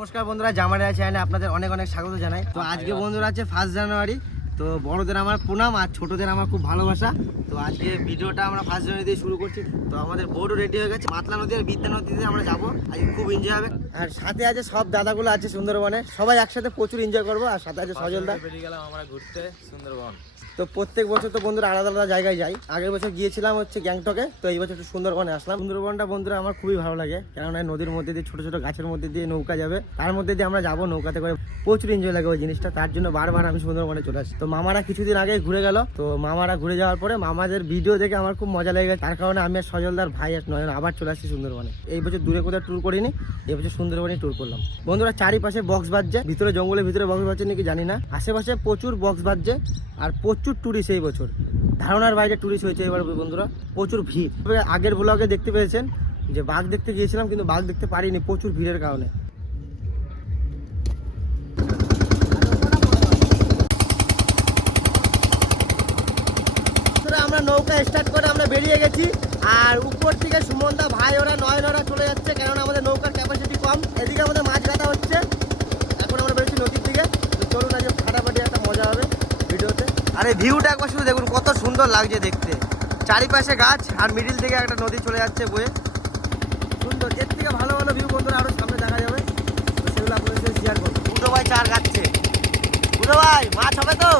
নমস্কার বন্ধুরা জামারিয়া চ্যানেলে আপনাদের অনেক অনেক স্বাগত জানাই। তো আজকে বন্ধুরা আছে ফার্স্ট জানুয়ারি তো বড়দের আমার প্রণাম আর ছোটদের আমার খুব ভালোবাসা। তো আজকে ভিডিওটা আমরা ফার্স্ট জানুয়ারি দিয়ে শুরু করছি। তো আমাদের বোর্ডও রেডি হয়ে গেছে মাতলা নদী আর বিদ্যা নদীতে আমরা যাব। আজকে খুব এনজয় হবে। আর সাথে আছে সব দাদাগুলো আছে সুন্দরবনে। সবাই একসাথে প্রচুর এনজয় করব আর সাথে আছে সজলদা। বেরিয়ে গেলাম আমরা ঘুরতে সুন্দরবন। তো প্রত্যেক বছর তো বন্ধুরা আলাদা আলাদা জায়গায় যাই। আগের বছর গিয়েছিলাম হচ্ছে গ্যাংটকে, তো এই বছর একটু সুন্দরবনে আসলাম। সুন্দরবনটা বন্ধুরা আমার খুবই ভালো লাগে, কেননা নদীর মধ্যে দিয়ে, ছোট ছোট গাছের মধ্যে দিয়ে নৌকা যাবে। তার মধ্যে দিয়ে আমরা যাব নৌকাতে করে। প্রচুর এনজয় লাগে ওই জিনিসটা, তার জন্য বারবার আমি সুন্দরবনে চলে আসি। তো মামারা কিছুদিন আগে ঘুরে গেল, তো মামারা ঘুরে যাওয়ার পরে মামাদের ভিডিও দেখে আমার খুব মজা লেগে তার কারণে আমি আর সজলদার ভাই আর নয়ন আবার চলে আসছি সুন্দরবনে। এই বছর দূরে কোথাও ট্যুর করিনি, এই বছর সুন্দরবনে ট্যুর করলাম। বন্ধুরা চারিপাশে বক্স বাজছে, ভিতরে জঙ্গলের ভিতরে বক্স বাজছে নাকি জানি না। আশেপাশে প্রচুর বক্স বাজছে, আর প্রচুর ট্যুরিস্ট এই বছর। ধারণার বাইরে ট্যুরিস্ট হয়েছে এবার বন্ধুরা, প্রচুর ভিড়। আগের ব্লগে দেখতে পেয়েছেন যে বাঘ দেখতে গিয়েছিলাম, কিন্তু বাঘ দেখতে পারিনি প্রচুর ভিড়ের কারণে। আমরা নৌকা স্টার্ট করে আমরা বেরিয়ে গেছি, আর উপর থেকে সুমনদা ভাই, ওরা নয়ন ওরা চলে যাচ্ছে, কেননা আমাদের নৌকার ক্যাপাসিটি কম। এদিকে আমাদের মাছ কাটা হচ্ছে এখন আমরা বেরোচ্ছি নদীর দিকে তো চলুন আজকে ফাটাফাটি একটা মজা হবে আরে ভিউটা একবার শুধু দেখুন কত সুন্দর লাগছে দেখতে। চারিপাশে গাছ আর মিডিল থেকে একটা নদী চলে যাচ্ছে বয়ে। সুন্দর এর থেকে ভালো ভালো ভিউ বন্ধুরা আরও সামনে দেখা যাবে। তো সেগুলো আপনাদের সাথে শেয়ার করব। বুড়ো ভাই চার গাচ্ছে। বুড়ো ভাই মাছ হবে তো?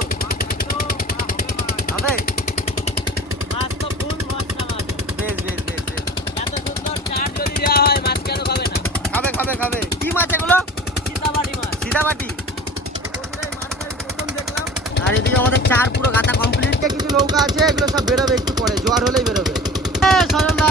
হবে? মাছ তো ফুল মাছ বেশ বেশ বেশ বেশ। এত সুন্দর চাট যদি দেওয়া হয় মাছ কেন খাবে না? খাবে খাবে খাবে। কি মাছ এগুলো? সীতাবাড়ি মাছ। সীতাবাটি আর এদিকে আমাদের চার পুরো গাঁথা কমপ্লিট কিছু নৌকা আছে এগুলো সব বেরোবে একটু পরে জোয়ার হলেই বেরোবে। সরলা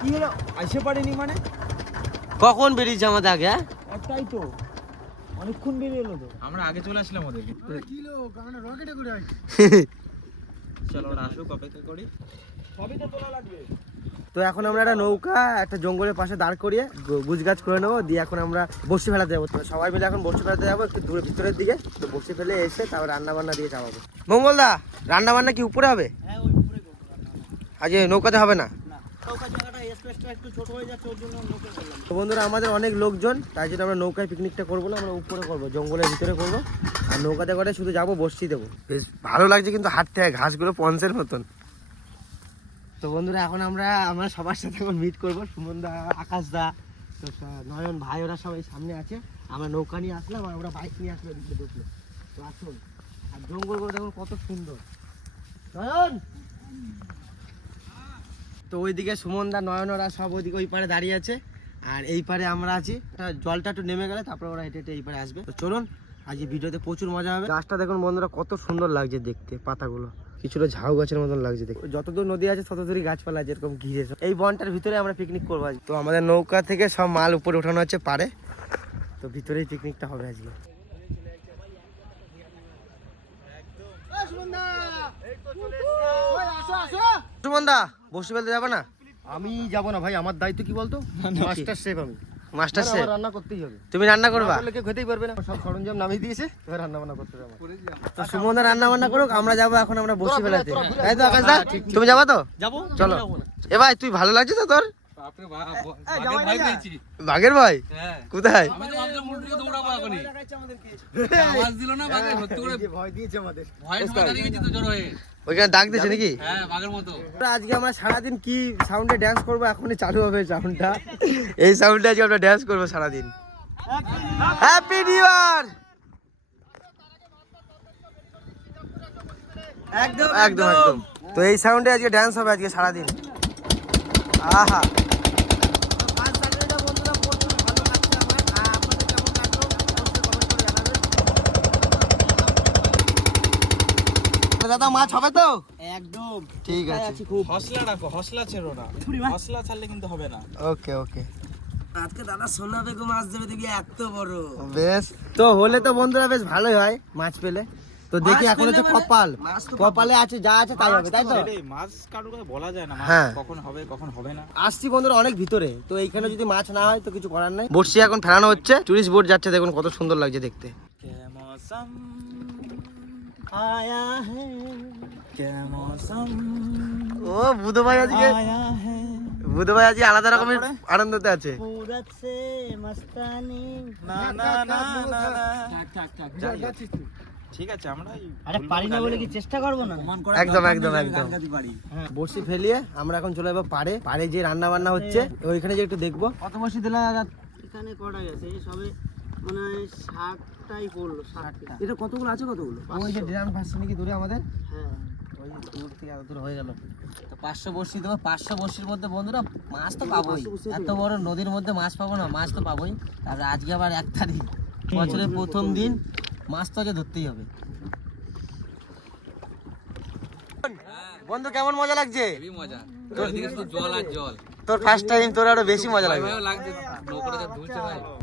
কি হলো আসে পারেনি মানে? কখন বেরিয়েছে আমাদের আগে হ্যাঁ? একটাই তো। অনেকক্ষণ বেরিয়ে এলো তো। আমরা আগে চলে আসলাম ওদের। চলো ওরা আসুক অপেক্ষা করি। সবই তো তোলা লাগবে। তো এখন আমরা একটা নৌকা একটা জঙ্গলের পাশে দাঁড় করিয়ে গুছ গাছ করে নেব। দিয়ে এখন আমরা বসি ফেলাতে যাব। তো সবাই মিলে এখন বসি ফেলাতে যাব একটু দূরে ভিতরের দিকে। তো বসি ফেলে এসে তারপর রান্না বান্না দিয়ে যাব মঙ্গলদা রান্না বান্না কি উপরে হবে? হ্যাঁ আজ নৌকাতে হবে না? তো বন্ধুরা আমাদের অনেক লোকজন তাই জন্য আমরা নৌকায় পিকনিকটা করব না আমরা উপরে করব জঙ্গলের ভিতরে করব। আর নৌকাতে করে শুধু যাব বসছি দেবো। বেশ ভালো লাগছে কিন্তু হাঁটতে হয় ঘাসগুলো পঞ্চের মতন। তো বন্ধুরা এখন আমরা আমরা সবার সাথে এখন মিট করব সুমন দা আকাশ দা তো নয়ন ভাই ওরা সবাই সামনে আছে। আমরা নৌকা নিয়ে আসলাম আর ওরা বাইক নিয়ে আসলো এদিকে ঢুকলো তো আসুন। আর জঙ্গলগুলো দেখুন কত সুন্দর। নয়ন! তো ওইদিকে সুমন দা নয়ন ওরা সব ওইদিকে ওই পারে দাঁড়িয়ে আছে। আর এই পারে আমরা আছি। জলটা একটু নেমে গেলে তারপরে ওরা হেঁটে হেঁটে এই পারে আসবে। তো চলুন আজকে ভিডিওতে প্রচুর মজা হবে। গাছটা দেখুন বন্ধুরা কত সুন্দর লাগছে দেখতে পাতাগুলো। কিছুটা ঝাউ গাছের মতন লাগছে দেখতে। যতদূর নদী আছে ততদূরই গাছপালা আছে এরকম ঘিরে এই বনটার ভিতরে আমরা পিকনিক করব আজ তো আমাদের নৌকা থেকে সব মাল উপরে ওঠানো হচ্ছে পারে তো ভিতরেই পিকনিকটা হবে আজকে। সুমনদা বসে ফেলতে যাবে না? আমি যাব না ভাই আমার দায়িত্ব কি বলতো? মাস্টার শেফ আমি। মাস্টার শেফ রান্না করতেই হবে। তুমি রান্না করবা? কেউ খেতেই পারবে না। সব সরঞ্জাম নামিয়ে দিয়েছে এবার রান্না বান্না করতে যাব আমার। তো সুমনদা রান্না বান্না করুক আমরা যাব এখন আমরা বসে ফেলাতে। তাই তো আকাশ দা তুমি যাবা তো? যাব চলো। এ ভাই তুই ভালো লাগছে তো তোর? বাঘের ভাই হ্যাঁ। কোথায়? ভয় দিয়েছে আমাদের। ওইখানে ডাক দিয়েছে নাকি? হ্যাঁ আজকে আমরা সারাদিন কি সাউন্ডে ড্যান্স করব? এখনই চালু হবে সাউন্ডটা এই সাউন্ডে আজকে আমরা ড্যান্স করব সারাদিন। হ্যাপি নিউ ইয়ার একদম একদম একদম। তো এই সাউন্ডে আজকে ড্যান্স হবে আজকে সারাদিন। আহা। দাদা মাছ হবে তো? একদম। ঠিক আছে। খুব? হসলা রাখো হসলা ছেড়ো না। হসলা ছাড়লে কিন্তু হবে না। ওকে ওকে। আজকে দাদা সোনা বেগম মাছ দেবে এত বড়। বেশ। তো হলে তো বন্ধুরা বেশ ভালোই হয় মাছ পেলে। তো দেখি এখন হচ্ছে কপাল। কপালে আছে যা আছে তাই হবে তাই তো? মাছ কারোর কথা বলা যায় না হ্যাঁ। কখন হবে কখন হবে না। আসছি বন্ধুরা অনেক ভিতরে তো এইখানে যদি মাছ না হয় তো কিছু করার নাই। বর্ষি এখন ফেরানো হচ্ছে। টুরিস্ট বোট যাচ্ছে দেখুন কত সুন্দর লাগছে দেখতে। ও বুধ ভাই আজকে বুধ ভাই আজকে আলাদা রকমের আনন্দতে আছে। না না না না। ঠিক আমরা আরে পারি না বলে কি চেষ্টা করব না? একদম একদম একদম। বর্ষি ফেলিয়ে আমরা এখন চলে যাব পাড়ে। পাড়ে যে রান্না বান্না হচ্ছে ওইখানে যে একটু দেখব। কত দিলাম দাদা। এখানে কটা গেছে? সবে মানে ষাটটাই পড়ল ষাটটা। এটা কতগুলো আছে কতগুলো? ওই যে ড্রাম ভাসছে নাকি দূরে আমাদের। হ্যাঁ। ওই দূর থেকে এত দূর হয়ে গেল। তো পাঁচশো বর্ষি দেবো পাঁচশো বর্ষির মধ্যে বন্ধুরা মাছ তো পাবোই। এত বড় নদীর মধ্যে মাছ পাবো না মাছ তো পাবোই। তারপরে আজকে আবার এক তারিখ বছরের প্রথম দিন মাছ তো আগে ধরতেই হবে। বন্ধু কেমন মজা লাগছে? মজা। জল আর জল। তোর ফার্স্ট টাইম তোর আরও বেশি মজা লাগবে।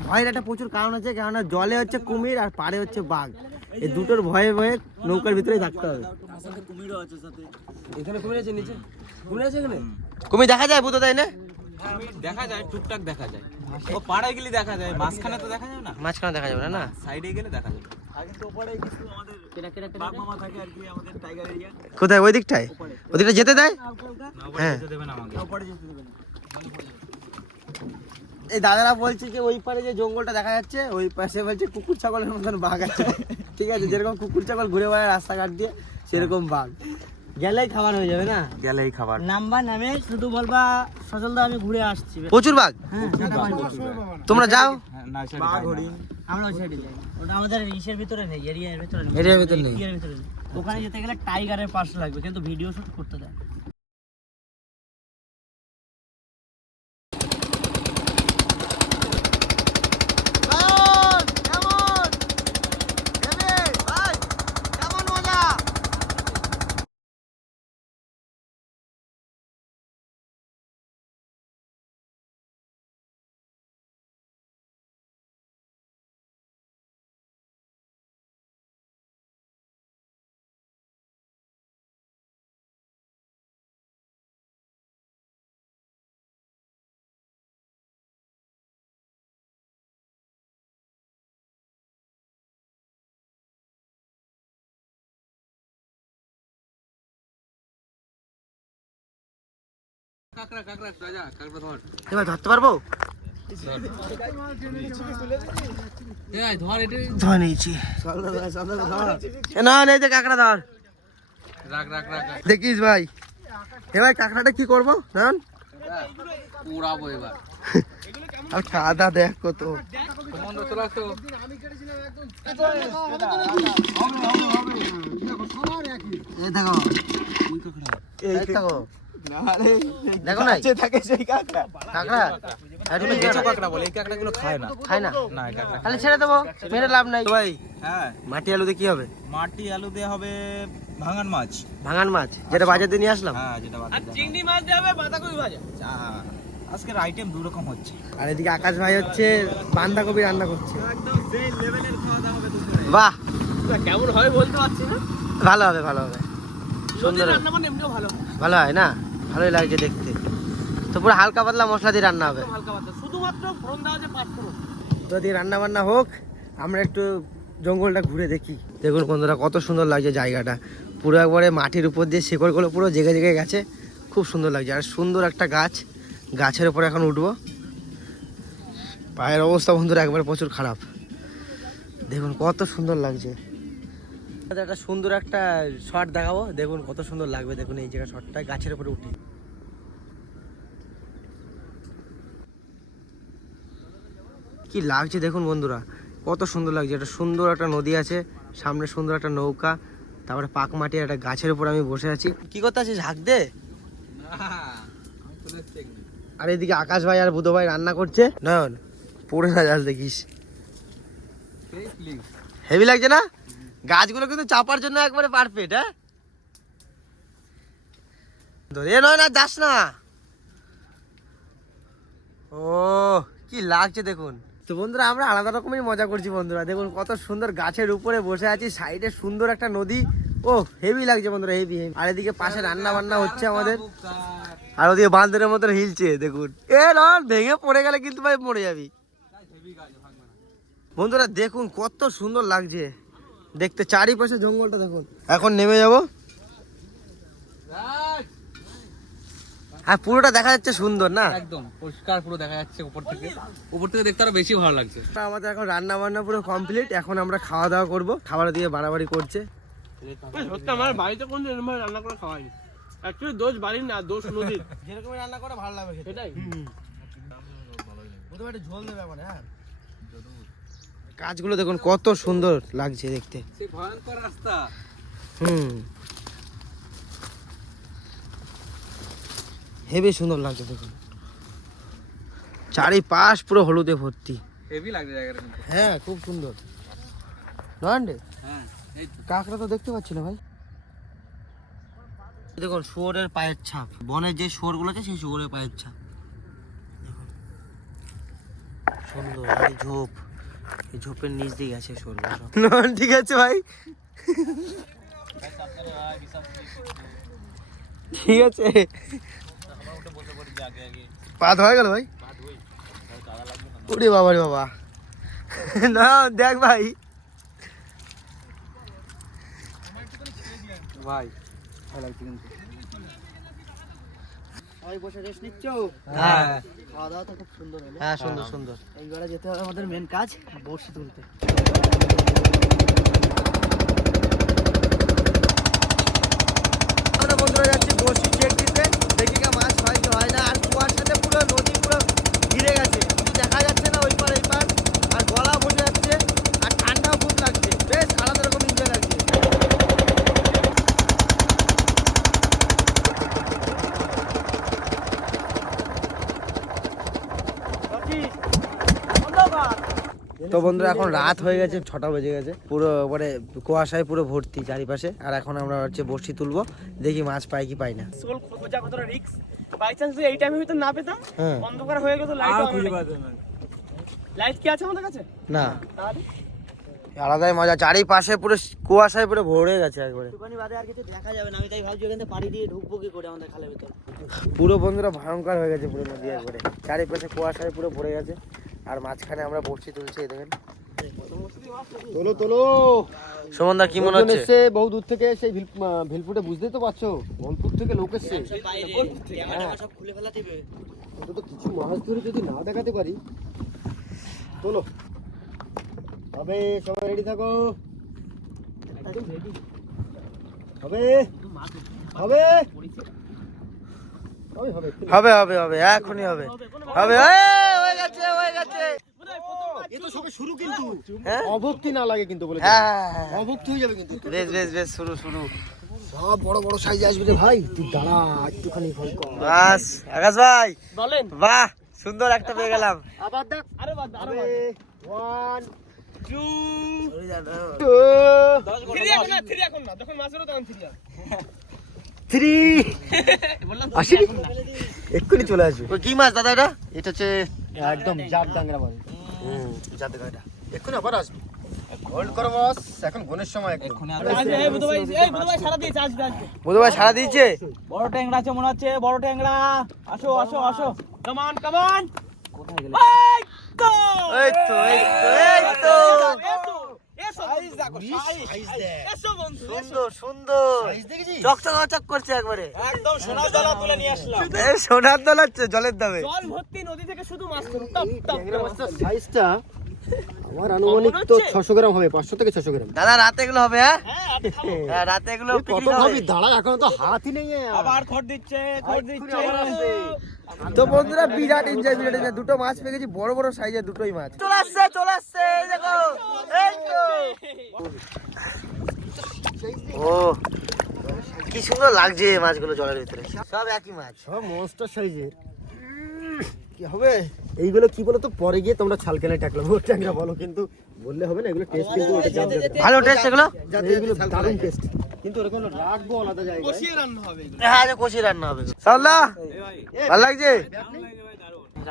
ভয়ের একটা প্রচুর কারণ আছে কেননা জলে হচ্ছে কুমির আর পাড়ে হচ্ছে বাঘ। এই দুটোর ভয়ে ভয়ে নৌকার ভিতরে থাকতে হবে। কুমিরও আছে সাথে এখানে কুমির আছে নিচে? কুমির আছে এখানে? কুমির দেখা যায় বুতো তাই না? দেখা যায় টুকটাক দেখা যায়। ও পাড়ায় গেলে দেখা যায় মাঝখানে তো দেখা যায় না? মাঝখানে দেখা যাবে না না? সাইডে গেলে দেখা যাবে। কোথায়? ওই দিকটায়? ওই দিকটা যেতে দেয়? হ্যাঁ। এই দাদারা বলছে যে ওই পারে যে জঙ্গলটা দেখা যাচ্ছে ওই পাশে বলছে কুকুর ছাগলের মতন বাঘ আছে। ঠিক আছে যেরকম কুকুর ছাগল ঘুরে বেড়ায় রাস্তাঘাট দিয়ে সেরকম বাঘ। গেলেই খাবার হয়ে যাবে না? গেলেই খাবার। নাম্বার নামে শুধু বলবা সজল দা আমি ঘুরে আসছি। প্রচুর বাঘ? হ্যাঁ। তোমরা যাও। আমরা ওই সাইডে যাই ওটা আমাদের ইসের ভিতরে নেই এরিয়ার ভিতরে নেই। এরিয়ার ভিতরে নেই। ওখানে যেতে গেলে টাইগারের পাস লাগবে কিন্তু ভিডিও শুট করতে দেয় কাকড়া কাকড়া রাজা কাকড়া ধর এবার ধরতে পারব? এই ধর এটা ধরে নিয়েছি। না নেই যে কাঁকড়া ধর। দেখিস ভাই। এবার কাঁকড়াটা কি করব? জান এবার। আর কাদা দেখ কত। এই দেখো। এই দেখো। দেখো না থাকে সেই কাকড়া। কাঁকড়া? আর তুমি কেঁচো কাঁকড়া। বলে এই কাঁকড়াগুলো খায় না। খাই না? না কাঁকড়া তাহলে ছেড়ে দেবো মেরে লাভ নাই। ভাই হ্যাঁ। মাটি আলুতে কি হবে? মাটি আলু দিয়ে হবে ভাঙান মাছ। ভাঙান মাছ যেটা বাজার দিয়ে নিয়ে আসলাম? হ্যাঁ যেটা বাদ চিংড়ি মাছ দেবে বাঁধাকপি ভাজা। আজকের আইটেম দু রকম হচ্ছে। আর এদিকে আকাশ ভাই হচ্ছে বান্ধাকপি রান্না করছে। একদম সেই লেভেলের খাওয়া দাওয়া হবে বাহ! কেমন হয় বলতে পারছি না। ভালো হবে ভালো হবে। সুন্দর রান্না মানে এমনিও ভালো ভালো হয় না? ভালোই লাগছে দেখতে। তো পুরো হালকা পাতলা মশলা দিয়ে রান্না হবে। হালকা শুধুমাত্র ফোড়ন দেওয়া যে পাঁচ ফোড়ন। তো দিয়ে রান্না বান্না হোক আমরা একটু জঙ্গলটা ঘুরে দেখি। দেখুন বন্ধুরা কত সুন্দর লাগছে জায়গাটা। পুরো একবারে মাটির উপর দিয়ে শেকড়গুলো পুরো জেগে জেগে গেছে। খুব সুন্দর লাগছে। আর সুন্দর একটা গাছ। গাছের উপরে এখন উঠবো। পায়ের অবস্থা বন্ধুরা একবার প্রচুর খারাপ। দেখুন কত সুন্দর লাগছে। একটা সুন্দর একটা শট দেখাবো। দেখুন কত সুন্দর লাগবে দেখুন এই জায়গা শটটা গাছের উপরে উঠে। কি লাগছে দেখুন বন্ধুরা কত সুন্দর লাগছে। একটা সুন্দর একটা নদী আছে সামনে সুন্দর একটা নৌকা তারপরে পাক মাটির একটা গাছের উপর আমি বসে আছি। কি করতে আছিস ঝাঁক দে? আর এদিকে আকাশ ভাই আর বুধ ভাই রান্না করছে। নয়ন পড়ে না যাস দেখিস। হেভি লাগছে না? গাছগুলো কিন্তু চাপার জন্য একবারে পারফেক্ট হ্যাঁ? ধরে নয় না, যাস না। ও, কি লাগছে দেখুন। তো বন্ধুরা, আমরা আলাদা রকমের মজা করছি বন্ধুরা। দেখুন কত সুন্দর গাছের উপরে বসে আছি, সাইডে সুন্দর একটা নদী। ও হেভি লাগছে বন্ধুরা হেভি হেভি আর এদিকে পাশে রান্না বান্না হচ্ছে আমাদের। আর ওদিকে বান্ধের মতন হিলছে, দেখুন। এ নন ভেঙে পড়ে গেলে কিন্তু ভাই মরে যাবি। বন্ধুরা, দেখুন কত সুন্দর লাগছে। দেখতে চারিপাশে জঙ্গলটা দেখুন। এখন নেমে যাব। আর পুরোটা দেখা যাচ্ছে সুন্দর না? একদম পরিষ্কার পুরো দেখা যাচ্ছে উপর থেকে। উপর থেকে দেখতে আরও বেশি ভালো লাগছে। আমাদের এখন রান্না বান্না পুরো কমপ্লিট এখন আমরা খাওয়া দাওয়া করব। খাবার দিয়ে বাড়াবাড়ি করছে। সত্যি আমার বাড়িতে কোনো রান্না করে খাওয়াইনি অ্যাকচুয়ালি দোষ বাড়ির না দোষ নদীর। যেরকম রান্না করে ভালো লাগে সেটাই। ঝোল দেবে মানে হ্যাঁ? কাজগুলো দেখুন কত সুন্দর লাগছে দেখতে। ভয়ঙ্কর রাস্তা। হুম। হেবি সুন্দর লাগছে দেখুন। চারিপাশ পুরো হলুদে ভর্তি। হেভি লাগছে জায়গাটা হ্যাঁ খুব সুন্দর। নয় রে হ্যাঁ তো। কাঁকড়া তো দেখতে পাচ্ছি না ভাই। দেখুন শুয়োরের পায়ের ছাপ। বনের যে শুয়োরগুলো আছে সেই শুয়োরের পায়ের ছাপ। সুন্দর ঝোপ। এই ঝোপের নিচ দিয়ে গেছে সব। ঠিক আছে ভাই। ঠিক আছে। পাত হয়ে গেল ভাই? ওরে বাবা রে বাবা। না দেখ ভাই। ভাই ভালো লাগছে কিন্তু সবাই বসে রেস্ট নিচ্ছ? হ্যাঁ। খাওয়া দাওয়া তো খুব সুন্দর হলো। হ্যাঁ সুন্দর সুন্দর। এইবারে যেতে হবে আমাদের মেন কাজ বড়শি তুলতে। আমরা বন্ধুরা যাচ্ছি বসি চেক দিতে দেখি কা মাছ হয় কি হয় না আর কুয়াশাতে পুরো নদী পুরো ঘিরে গেছে কিছু দেখা যাচ্ছে না ওই পার এই পার আর গলা বোঝা যাচ্ছে আর ঠান্ডাও খুব লাগছে বেশ আলাদা রকম এনজয় লাগছে তো বন্ধুরা এখন রাত হয়ে গেছে ছটা বেজে গেছে। পুরো মানে কুয়াশায় পুরো ভর্তি চারিপাশে। আর এখন আমরা হচ্ছে বসি তুলবো দেখি মাছ পাই কি পাই না। সোল খোঁজা কতটা রিক্স বাই চান্স এই টাইমে হয়তো না পেতাম হ্যাঁ। অন্ধকার হয়ে গেছে লাইট লাইট কি আছে আমাদের কাছে? না। আলাদাই মজা চারিপাশে পুরো কুয়াশায় পুরো ভরে গেছে একবারে। আর কিছু দেখা যাবে না আমি তাই ভাবছি ওখান পাড়ি দিয়ে ঢুকবো কি করে আমাদের খালের ভিতর। পুরো বন্ধুরা ভয়ঙ্কর হয়ে গেছে পুরো নদী একবারে। চারিপাশে কুয়াশায় পুরো ভরে গেছে। আর মাঝখানে আমরা বসছি তুলছি এই দেখেন। তোলো তোলো। সুমনদা কি মনে হচ্ছে? এসছে বহু দূর থেকে সেই ভিলপুটে বুঝতেই তো পারছ। বনপুর থেকে লোক এসছে। সব খুলে ফেলা দিবে। অন্তত কিছু মাছ ধরে যদি না দেখাতে পারি তোলো। হবে সবাই রেডি থাকো। হবে হবে। হবে হবে হবে হবে হবে এখনই হবে। হবে হয়ে গেছে হয়ে গেছে। এ তো সবে শুরু কিন্তু। অভক্তি না লাগে কিন্তু বলে। অভক্তি হয়ে যাবে কিন্তু। বেশ বেশ বেশ শুরু শুরু। সব বড় বড় সাইজ আসবে রে ভাই। তুই দাঁড়া একটুখানি ভয় কর। বাস আকাশ ভাই। বলেন। বাহ সুন্দর একটা পেয়ে গেলাম। আবার দেখ আরে বাদ আরে ওয়ান টু টু থ্রি এখন না থ্রি এখন না। যখন মাছ তখন থ্রি থ্রি আসেনি? এক্ষুনি চলে আসবে। কি মাছ দাদা এটা? এটা হচ্ছে একদম জাত ডাংরা বাড়ি। হুম জাত গাড়িটা এখন আবার আসবে। হোল্ড করো বস এখন সময় এখন বুধ ভাই সারা দিয়েছে বড় ট্যাংরা আছে মনে হচ্ছে বড় ট্যাংরা। আসো আসো আসো। কামান কামান কোথায় গেলে? এই তো। এই তো এই তো। এসো বন্ধু সুন্দর সুন্দর। দেখেছিস? চকচক করছে একবারে। একদম সোনার দলা তুলে নিয়ে আসলাম। এই সোনার দল হচ্ছে জলের দামে। জল ভর্তি নদী থেকে শুধু মাছ ধরো। টপ টপ ট্যাংরা করে মাছটার সাইজটা আমার আনুমানিক তো? ছশো গ্রাম হবে পাঁচশো থেকে ছশো গ্রাম। দাদা রাতে এগুলো হবে হ্যাঁ? হ্যাঁ। হ্যাঁ, রাতে এগুলো কত হবে। ভাবি দাঁড়া এখন তো হাতই নেই আবার খড় দিচ্ছে খড় দিচ্ছে আবার তো বন্ধুরা বিরাট এনজয় বিরাট এনজয় দুটো মাছ পেয়ে গেছি বড় বড় সাইজের দুটোই মাছ। চলে আসছে চলে আসছে দেখো এই তো। ও কি সুন্দর লাগছে এই মাছগুলো জলের ভিতরে। সব একই মাছ। সব মনস্টার সাইজের কি হবে? এইগুলো কি বলো তো পরে গিয়ে তোমরা ছাল কেনে টাকলাম ও ট্যাংরা বলো কিন্তু বললে হবে না এগুলো টেস্ট কিন্তু ওটা ভালো টেস্ট এগুলো? এইগুলো দারুণ টেস্ট কিন্তু ওরকম রাখব আলাদা জায়গায়। কষিয়ে রান্না হবে হ্যাঁ যে কষি রান্না হবে সাল্লা ভালো লাগছে?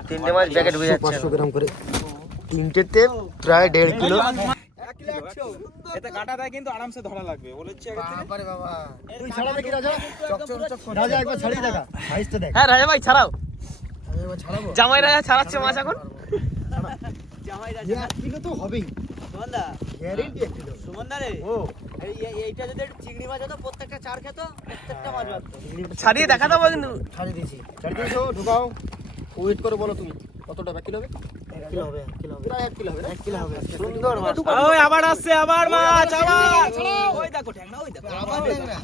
তিনটে মাছ প্যাকেট হয়ে যাচ্ছে পাঁচশো গ্রাম করে। তিনটেতে প্রায় দেড় কিলো। কাটা দেয় কিন্তু আরামসে ধরা লাগবে বলেছি বাবারে বাবা। তুই ছাড়া দেখি রাজা? রাজা একবার ছাড়িয়ে দেখা। সাইজটা দেখ। হ্যাঁ রাজা ভাই ছাড়াও। জামাই রাজা ছাড়াচ্ছে মাছ এখন? তো হবেই। সুমনদা। গ্যারেন্টি সুমনদা রে। ও। এই এই- এইটা যদি চিংড়ি মাছ হতো প্রত্যেকটা চার খেতো প্রত্যেকটা মাছ ছাড়িয়ে দেখা দাও কিন্তু। ছাড়িয়ে দিয়েছি। ছাড়িয়ে দিয়েছ ঢুকাও। ওয়েট করে বলো তুমি। কতটা হবে? আবার আসছে আবার মাছ আবার ওই দেখো ঠ্যাংরা ওই দেখো। আবার ট্যাংরা।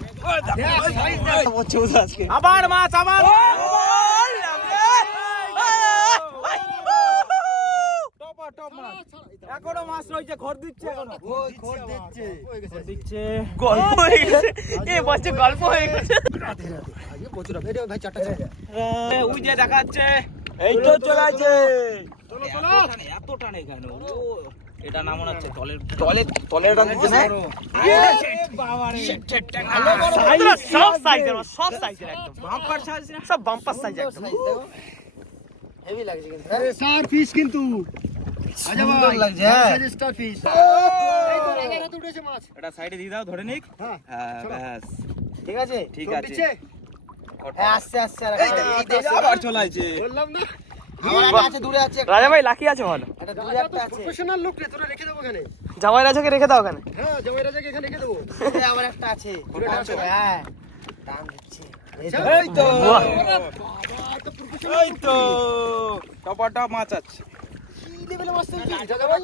আবার মাছ আবার এখনও মাছ রয়েছে ঘর দিচ্ছে এখনও। ওই খড় দিচ্ছে। দিচ্ছে। গল্প হয়ে গেছে। এ বলছে গল্প হয়ে গেছে। উই যে দেখাচ্ছে এই তো চলে আছে চলো চলো। এত টানে কেন এটা নাম মনে হচ্ছে তলের তলের তলের রঙ দিচ্ছে না সব সাইজের সব সাইজের একদম। বাম্পার সাইজ সব বাম্পার সাইজ একদম। হেভি লাগছে কিন্তু ফিশ সুন্দর লাগছে, এটা সাইডে দিয়ে দাও ধরে নিক। ঠিক আছে ঠিক আছে। আবার চলে বললাম না। রাজা ভাই লাকি আছে ভালো প্রফেশনাল লোক রে তোরা রেখে দেবো জামাই রাজাকে রেখে দাও ওখানে। হ্যাঁ জামাই রাজাকে এখানে রেখে দেবো। আবার একটা আছে। হ্যাঁ দিচ্ছে। এই তো। এই তো। এই তো। মাছ আছে। কি? লেভেলে মাছ তুলছিস রাজা ভাই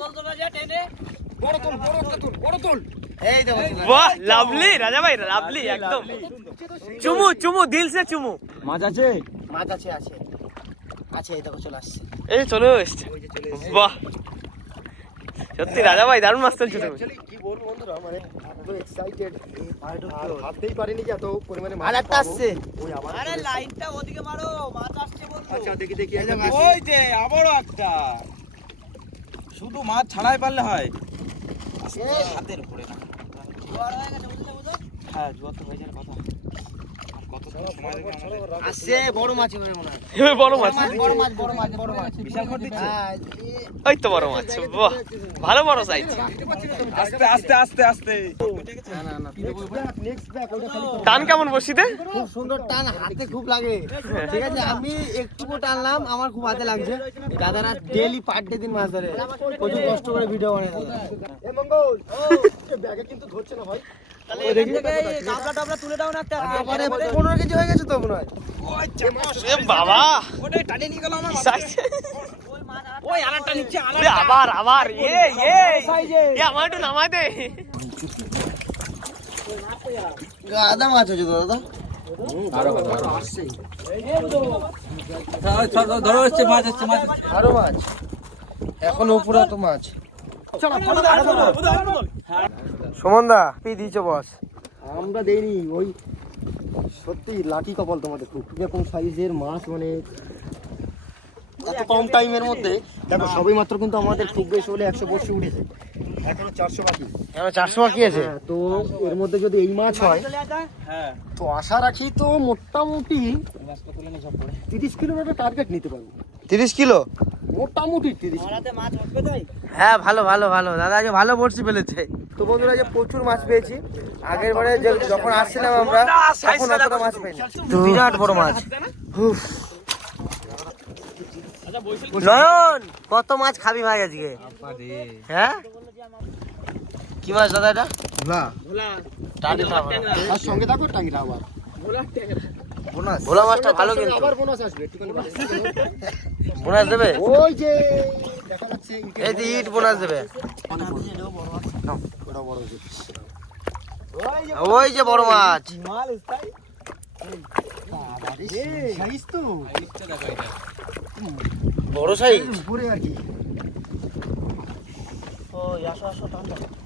বড় তোল বড় একটা তোল বড় তোল। এই দেখো বাহ লাভলি রাজা ভাই লাভলি একদম। চুমু চুমু দিল সে চুমু। মাছ আছে? মাছ আছে আছে। আছে এই দেখো চলে আসছে। এই চলে এসছে। বাহ। সত্যি রাজা ভাই দারুণ মাছ তুলছো তুমি। কি বলব বন্ধুরা মানে এত এক্সাইটেড আর ভাবতেই পারিনি যে এত পরিমাণে মাছ একটা আসছে। ওই আবার আরে লাইনটা ওদিকে মারো মাছ আসছে বন্ধু। আচ্ছা দেখি দেখি এই দেখি। ওই যে আবারও একটা। শুধু মাছ ছাড়াই পারলে হয়। হাতের উপরে না। হয়ে হ্যাঁ জোয়ার তো হয়ে যাওয়ার কথা। আসছে বড় মাছ এবারে মনে হয় বড় মাছ বড় মাছ বড় মাছ বড় মাছ বিশাল খড় দিচ্ছে হ্যাঁ ওই তো বড় মাছ বাহ ভালো বড় সাইজ আস্তে আস্তে আস্তে আস্তে টান কেমন বসিতে খুব সুন্দর টান হাতে খুব লাগে ঠিক আছে আমি একটুকু টানলাম আমার খুব হাতে লাগছে দাদারা ডেলি পার ডে দিন মাছ ধরে প্রচুর কষ্ট করে ভিডিও বানিয়ে এ মঙ্গল ব্যাগে কিন্তু ধরছে না ভাই পনেরো কেজি হয়ে গেছে তো মনে হয় বাবা ওটাই টানে নিয়ে গেল আমার ওই আনারটা নিচ্ছে আবার আবার এ এ এ আমার একটু নামাই দে গাদা মাছ হয়েছে দাদা ধরো হচ্ছে মাছ হচ্ছে মাছ আরও মাছ এখন উপরে তো মাছ সুমন দা কি দিয়েছ বস? আমরা দেইনি ওই সত্যি লাকি কপাল তোমাদের খুব এরকম সাইজের মাছ মানে এত কম টাইমের মধ্যে। দেখো সবই মাত্র কিন্তু আমাদের খুব বেশি হলে একশো বসে উঠেছে। এখনও চারশো বাকি। এখন চারশো বাকি আছে? হ্যাঁ, তো এর মধ্যে যদি এই মাছ হয় হ্যাঁ। তো আশা রাখি তো মোটামুটি তিরিশ কিলোমিটার টার্গেট নিতে পারব। তিরিশ কিলো? মোটামুটি তিরিশ হ্যাঁ ভালো ভালো ভালো। দাদা আজকে ভালো বড়শি ফেলেছে। তো বন্ধুরা যে প্রচুর মাছ পেয়েছি। আগের বারে যে- যখন আসছিলাম আমরা তখন অতটা মাছ পাইনি বিরাট বড় মাছ। উফ। নয়ন কত মাছ খাবি ভাই আজকে? হ্যাঁ? কি মাছ দাদা এটা? না। তার সঙ্গে থাকো টাঙ্গিরা আবার। বোনাস। ভোলা মাছটা ভালো কিন্তু। আবার বোনাস আসবে বোনাস। দেবে? ওই যে দেখা যাচ্ছে ইটের এই যে ইট বোনাস দেবে। বড়। ওই যে বড় মাছ। সাইজ তো। বড় সাইজ? উপরে আর কি।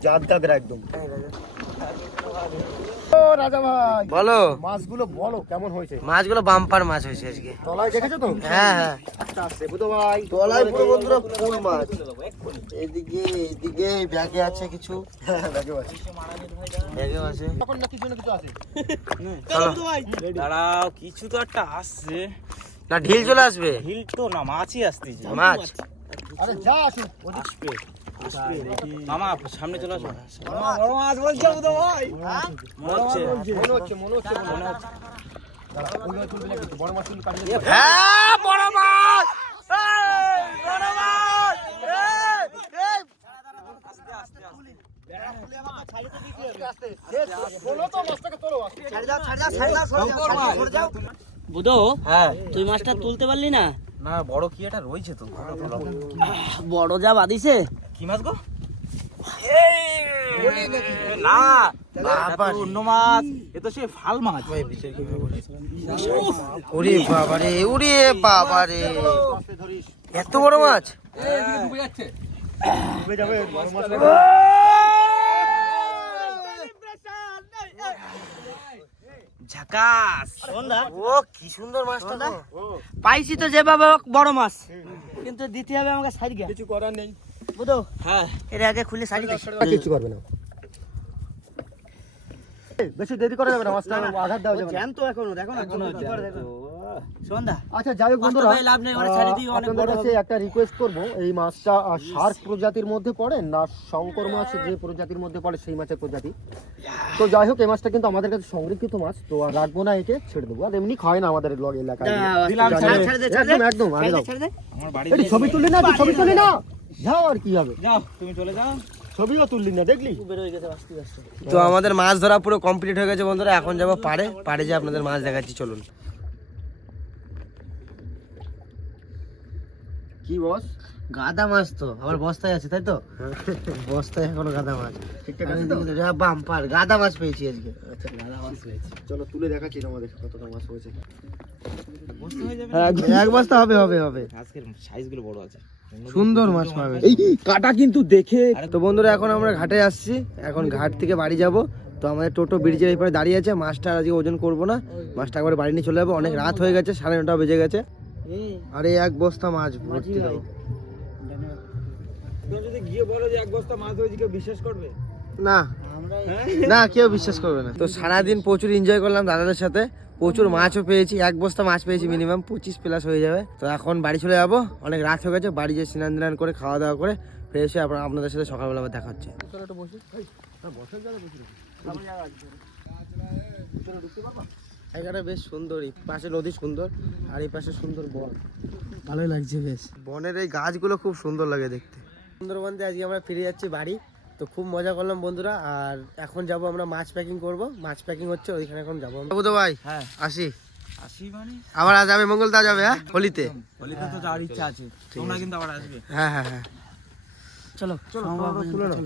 জাত দাগরা একদম। ও রাজা ভাই। বলো। মাছগুলো বলো কেমন হয়েছে? মাছগুলো বাম্পার মাছ হয়েছে আজকে। তলায় দেখেছ তো? হ্যাঁ হ্যাঁ। আচ্ছা আসছে বুধ ভাই। তলায় পুরো বন্ধুরা ফুল মাছ। এদিকে এদিকে ব্যাগে আছে কিছু। হ্যাঁ, আছে। ব্যাগে আছে। এখন না কিছু না কিছু আছে? দাঁড়াও কিছু তো একটা আসছে। না ঢিল চলে আসবে? ঢিল তো না মাছই আসতেছে। মাছ। আরে যা আসুন মামা সামনে চলে আসো হ্যাঁ? মনে হচ্ছে মনে হচ্ছে মনে হচ্ছে মনে হচ্ছে দাঁড়া, ওইগুলো তুলবি না কিন্তু, বড় মাছ তুললে কাটলে যাবে। হ্যাঁ বড় মাছ বড় মাছ এই, এই। তোলো তো, মাছটাকে তোলো, আস্তে। বুধো হ্যাঁ তুই মাছটা তুলতে পারলি না না বড় কি এটা রয়েছে তো বড় যা বাদিছে কি মাছ গো? না বাবা অন্য মাছ। এ তো সে ফাল মাছ। ওরে বাবা রে ওরে বাবা রে। এত বড় মাছ? ডুবে ঝাকাস ও কি সুন্দর মাছটা। পাইছি তো যেভাবে হোক বড় মাছ। কিন্তু দিতে হবে আমাকে সাইড কিছু করার নেই। হ্যাঁ। এটা আগে খুলে দে কিছু করবে না। বেশি দেরি করা যাবে না মাছটা আঘাত দেওয়া যাবে না। জ্যান্ত এখনও দেখো না কি করে দেখো। সন্ধ্যা। আচ্ছা যাই হোক বন্ধুরা লাভ নেই, ওরা ছেড়ে দিয়ে অনেক বড় কাছে একটা রিকোয়েস্ট করব এই মাছটা শার্ক প্রজাতির মধ্যে পড়ে না শঙ্কর মাছ যে প্রজাতির মধ্যে পড়ে সেই মাছের প্রজাতি। তো যাই হোক এই মাছটা কিন্তু আমাদের কাছে সংরক্ষিত মাছ তো আর রাখব না একে ছেড়ে দেবো। আর এমনি খায় না আমাদের লগ এলাকায়। দিলাম জানি। ছেড়ে, ছেড়ে দে, ছেড়ে দে। একদম একদম আগে দাও ছেড়ে দে। আমার বাড়ি এই ছবি তুললি না ছবি তুললি না। যাও আর কি হবে। যাও তুমি চলে যাও। ছবিও তুললি না দেখলি? বের হয়ে গেছে আস্তে আস্তে তো আমাদের মাছ ধরা পুরো কমপ্লিট হয়ে গেছে বন্ধুরা এখন যাব পাড়ে। পাড়ে যে আপনাদের মাছ দেখাচ্ছি চলুন। কি বস? গাদা মাছ তো আবার বস্তায় আছে তাই তো? বস্তায় এখনও গাদা মাছ। হ্যাঁ, বাম্পার গাদা মাছ পেয়েছি আজকে। আচ্ছা গাদা মাছ পেয়েছি। চলো তুলে দেখাচ্ছি তোমাদের কতটা মাছ হয়েছে। এক বস্তা হবে হবে হবে। আজকের সাইজগুলো বড় আছে। সুন্দর মাছ পাবে। এই কাটা কিন্তু দেখে। তো বন্ধুরা এখন আমরা ঘাটে আসছি। এখন ঘাট থেকে বাড়ি যাব। তো আমাদের টোটো ব্রিজের এই পারে দাঁড়িয়ে আছে। মাছটা আজকে ওজন করব না। মাছটা একবার বাড়ি নিয়ে চলে যাব। অনেক রাত হয়ে গেছে সাড়ে নটা বেজে গেছে। আরে এক বস্তা মাছ ভর্তি দাও। যদি গিয়ে বলো যে এক বস্তা মাছ হয়েছে কেউ বিশ্বাস করবে? না। না কেউ বিশ্বাস করবে না। তো সারাদিন প্রচুর এনজয় করলাম দাদাদের সাথে। প্রচুর মাছও পেয়েছি এক বস্তা মাছ পেয়েছি মিনিমাম পঁচিশ প্লাস হয়ে যাবে। তো এখন বাড়ি চলে যাব অনেক রাত হয়ে গেছে বাড়ি যেয়ে স্নান ধান করে খাওয়া দাওয়া করে ফ্রেশ হয়ে আপনার আপনাদের সাথে সকালবেলা আবার দেখা হচ্ছে। জায়গাটা বেশ সুন্দর এই পাশে নদী সুন্দর আর এই পাশে সুন্দর বন। ভালোই লাগছে বেশ। বনের এই গাছগুলো খুব সুন্দর লাগে দেখতে। সুন্দরবন দিয়ে আজকে আমরা ফিরে যাচ্ছি বাড়ি। তো খুব মজা করলাম বন্ধুরা আর এখন যাব আমরা মাছ প্যাকিং করব। মাছ প্যাকিং হচ্ছে ওইখানে এখন যাব তো ভাই হ্যাঁ। আসি। আসি মানে? আবার আজ যাবে মঙ্গলদা যাবে হ্যাঁ? হোলিতে? হোলিতে তো যাওয়ার ইচ্ছা আছে। তোমরা কিন্তু আবার আসবে। হ্যাঁ হ্যাঁ হ্যাঁ। চলো তুলে নাও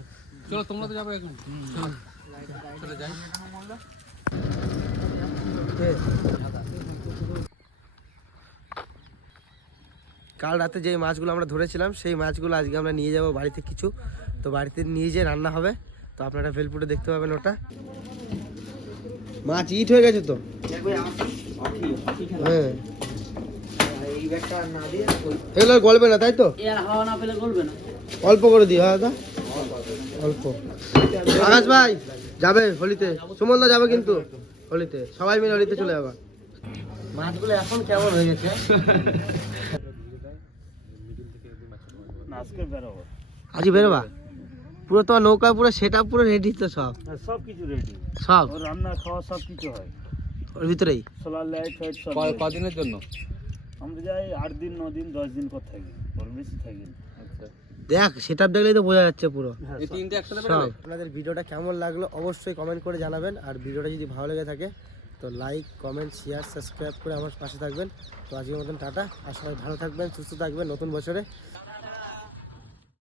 কাল রাতে যে মাছগুলো আমরা ধরেছিলাম সেই মাছগুলো আজকে আমরা নিয়ে যাব বাড়িতে কিছু। তো বাড়িতে নিয়ে যেয়ে রান্না হবে। তো আপনারা ভেলপুটে দেখতে পাবেন ওটা। মাছ ইট হয়ে গেছে তো? হ্যাঁ। এগুলো গলবে না তাই তো? এর হাওয়া না পেলে গলবে না অল্প করে দিও হ্যাঁ দাদা। অল্প। আকাশ ভাই যাবে হোলিতে। সুমন দা যাবে কিন্তু হোলিতে। সবাই মিলে হোলিতে চলে যাবা। মাছগুলো এখন কেমন হয়ে গেছে? আজই বেরোবা? পুরো তোমার নৌকা পুরো সেটা পুরো রেডি তো সব? সব কিছু রেডি সব? রান্না খাওয়া সব কিছু হয়। ওর ভিতরেই? সোলার লাইট ফাইট সব কদিনের জন্য? আমরা যাই আট দিন ন দিন দশ দিন পর থাকি। ওর বেশি থাকি না। দেখ সেটা দেখলেই তো বোঝা যাচ্ছে পুরো। এই তিনটে একসাথে সব। আপনাদের ভিডিওটা কেমন লাগল অবশ্যই কমেন্ট করে জানাবেন। আর ভিডিওটা যদি ভালো লেগে থাকে তো লাইক কমেন্ট শেয়ার সাবস্ক্রাইব করে আমার পাশে থাকবেন। তো আজকের মতন টাটা। আর সবাই ভালো থাকবেন সুস্থ থাকবেন নতুন বছরে।